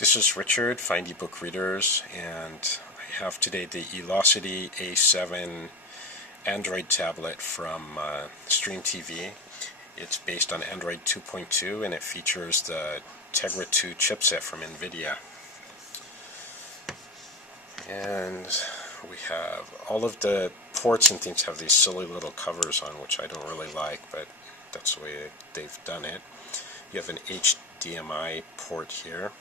This is Richard, Find eBook Readers, and I have today the eLocity A7 Android tablet from Stream TV. It's based on Android 2.2 and it features the Tegra 2 chipset from NVIDIA. And we have all of the ports and things have these silly little covers on, which I don't really like, but that's the way they've done it. You have an HDMI port here.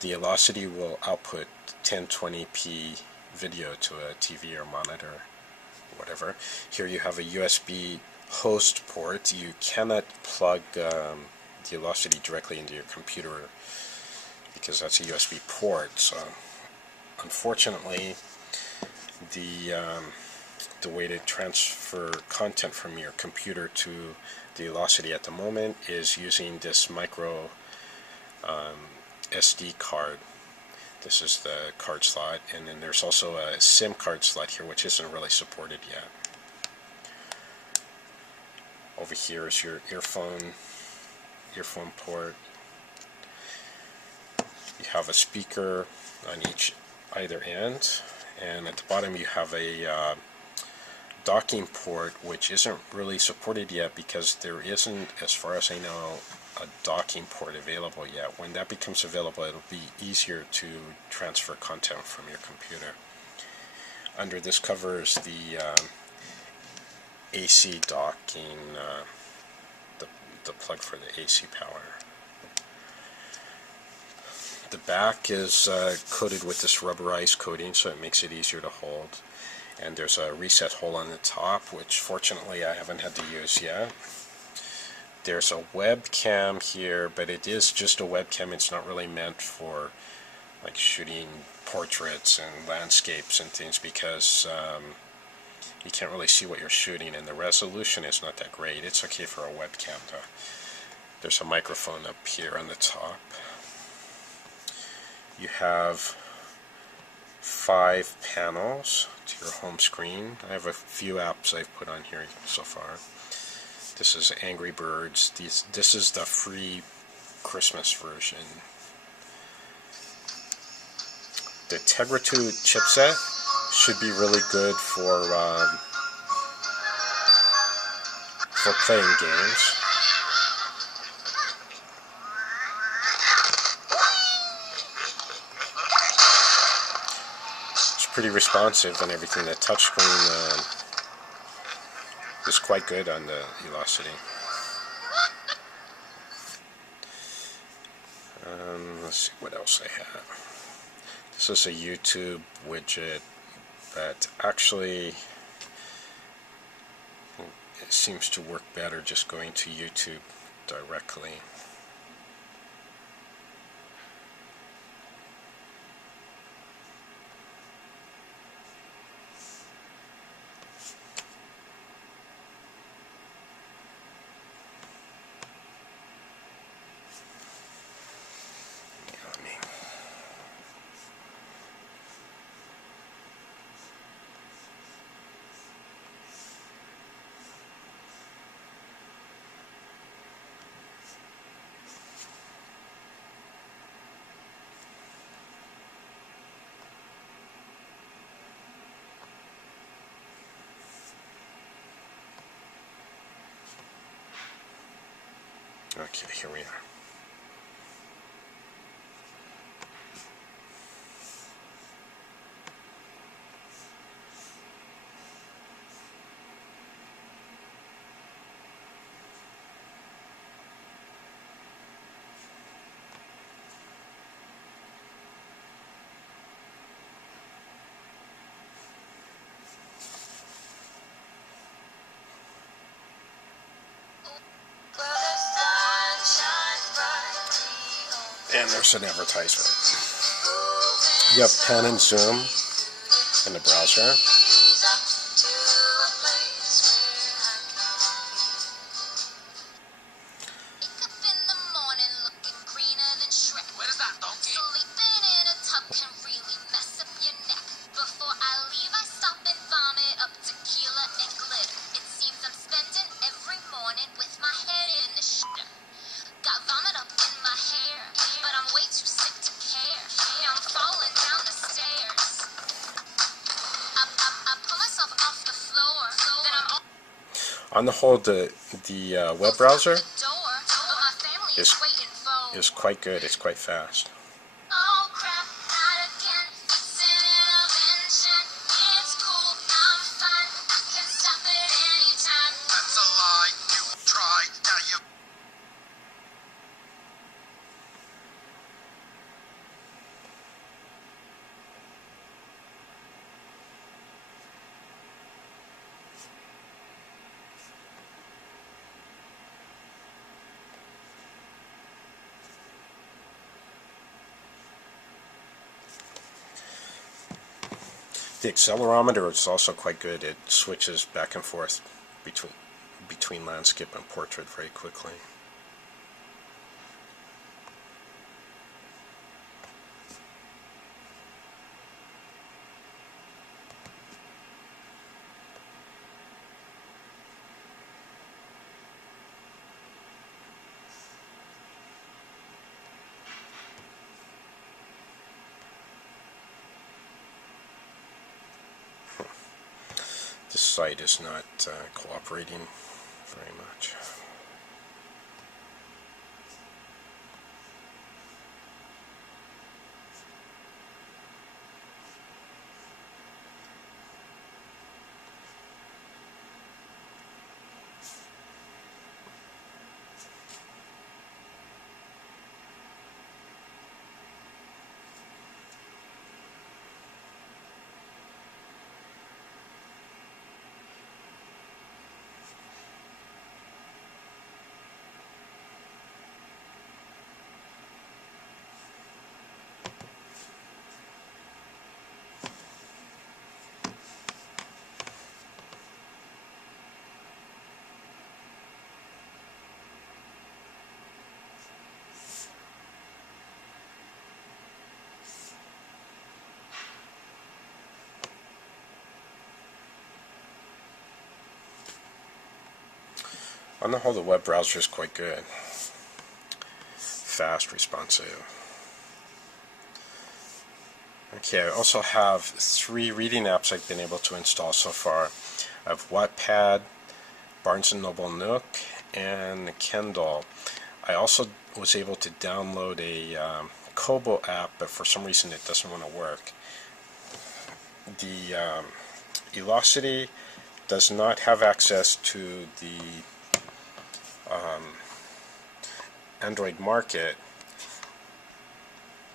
The eLocity will output 1020p video to a TV or monitor, whatever. Here you have a USB host port. You cannot plug the eLocity directly into your computer because that's a USB port. So unfortunately, the way to transfer content from your computer to the eLocity at the moment is using this micro SD card. This is the card slot, and then there's also a SIM card slot here, which isn't really supported yet. Over here is your earphone port. You have a speaker on either end, and at the bottom you have a docking port, which isn't really supported yet because there isn't, as far as I know, a docking port available yet. When that becomes available, it'll be easier to transfer content from your computer. Under this cover is the AC docking, the plug for the AC power. The back is coated with this rubberized coating, so it makes it easier to hold. And there's a reset hole on the top, which fortunately I haven't had to use yet. There's a webcam here, but it is just a webcam. It's not really meant for like shooting portraits and landscapes and things because you can't really see what you're shooting, and the resolution is not that great. It's okay for a webcam though. There's a microphone up here on the top. You have 5 panels to your home screen. I have a few apps I've put on here so far. This is Angry Birds. This is the free Christmas version. The Tegra 2 chipset should be really good for playing games. It's pretty responsive and everything. The touchscreen is quite good on the eLocity. Let's see what else I have. This is a YouTube widget, but actually it seems to work better just going to YouTube directly. Okay, here we are. And there's an advertisement. You have pan and zoom in the browser. Got vomit up in my hair, but I'm way too On the whole, the web browser is quite good. It's quite fast. The accelerometer is also quite good. It switches back and forth between landscape and portrait very quickly. This site is not cooperating very much. On the whole, the web browser is quite good. Fast, responsive. Okay, I also have 3 reading apps I've been able to install so far. I have Wattpad, Barnes & Noble Nook, and Kindle. I also was able to download a Kobo app, but for some reason it doesn't want to work. The eLocity does not have access to the Android market,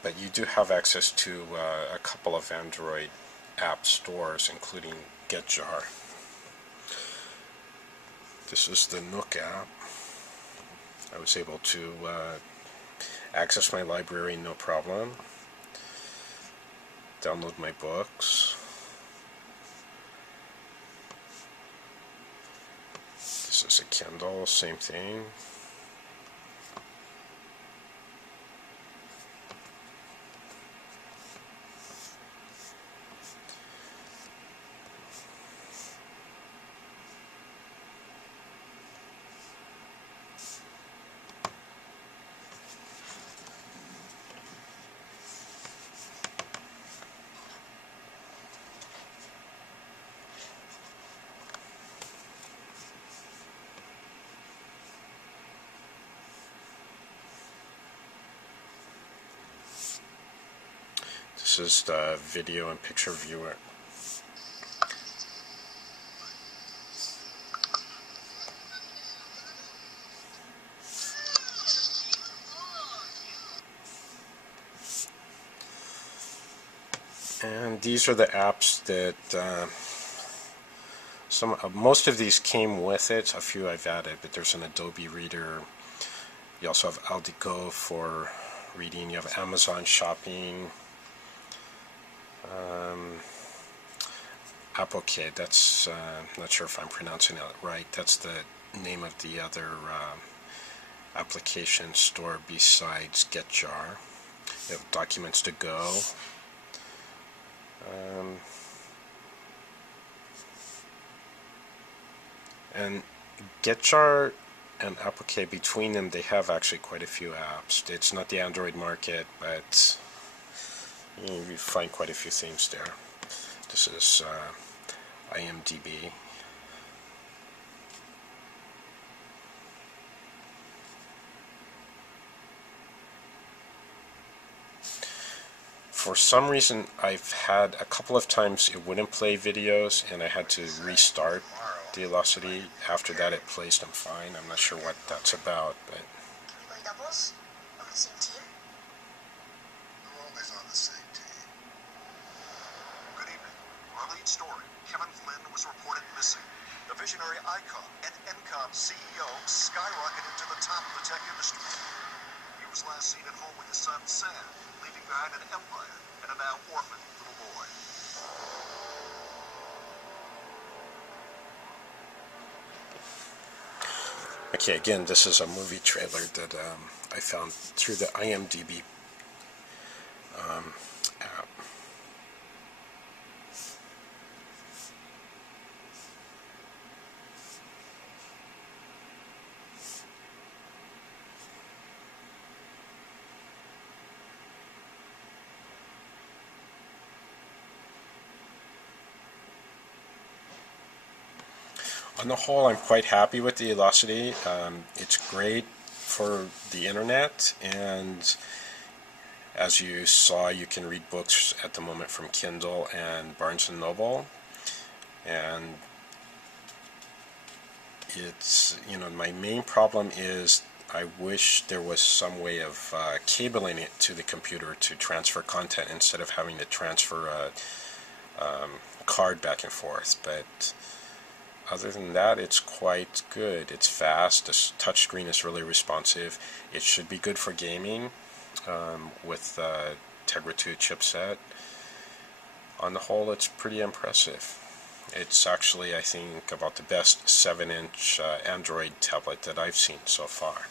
but you do have access to a couple of Android app stores, including GetJar. This is the Nook app. I was able to access my library no problem, download my books. This is a Kindle, same thing. This is the video and picture viewer. And these are the apps that most of these came with it. A few I've added, but there's an Adobe Reader. You also have Aldico for reading. You have Amazon Shopping. Apokay, that's not sure if I'm pronouncing it right. That's the name of the other application store besides GetJar. You have Documents to Go. And GetJar and Apokay, between them, they have actually quite a few apps. It's not the Android market, but you find quite a few things there. This is IMDb. For some reason, I've had a couple of times it wouldn't play videos, and I had to restart the eLocity. After that, it plays them fine. I'm not sure what that's about, but. Can we play doubles? On the same team? We're always on the same team. Good evening. Our lead story, Kevin Flynn was reported missing. The visionary icon and Encom CEO skyrocketed to the top of the tech industry. He was last seen at home with his son Sam, leaving behind an empire and a now orphaned little boy. Okay, again, this is a movie trailer that I found through the IMDb app. On the whole, I'm quite happy with the eLocity. It's great for the internet, and as you saw, you can read books at the moment from Kindle and Barnes & Noble. And it's, my main problem is I wish there was some way of cabling it to the computer to transfer content instead of having to transfer a card back and forth. But other than that, it's quite good. It's fast. The touchscreen is really responsive. It should be good for gaming with the Tegra 2 chipset. On the whole, it's pretty impressive. It's actually, I think, about the best 7-inch Android tablet that I've seen so far.